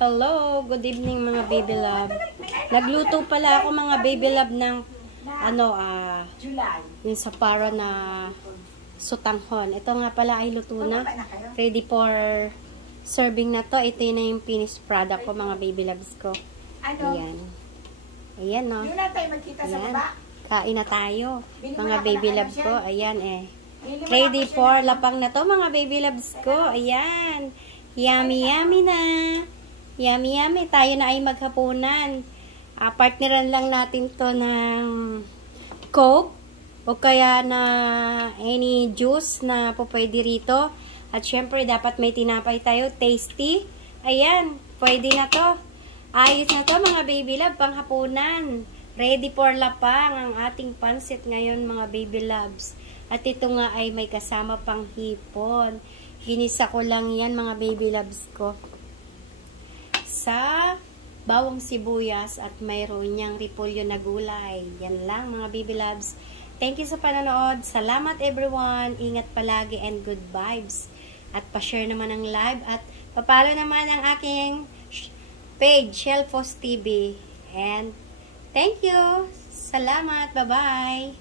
Hello, good evening mga baby love. Nagluto pala ako mga baby love ng yung sa para na sutanghon. Ito nga pala ay luto na. Ready for serving na to. Ito na yung finished product ko mga baby loves ko. Ayan. Ayan no. Ayan. Kain na tayo mga baby loves ko. Ayan ready for lapang na to mga baby loves ko. Ayan. Yummy yummy na. Yummy yummy. Tayo na ay maghapunan. Partneran lang natin to ng Coke o kaya na any juice na po pwede rito. At syempre dapat may tinapay tayo. Tasty. Ayan. Pwede na to. Ayos na to mga baby love. Panghapunan. Ready for lapang ang ating pansit ngayon mga baby loves. At ito nga ay may kasama pang hipon. Ginisa ko lang yan mga baby loves ko. Sa bawang sibuyas at mayroon niyang repolyo na gulay. Yan lang mga baby loves. Thank you sa panonood. Salamat everyone. Ingat palagi and good vibes. At pa-share naman ang live at papalo naman ang aking page, Shelfos TV. And thank you. Salamat. Bye-bye.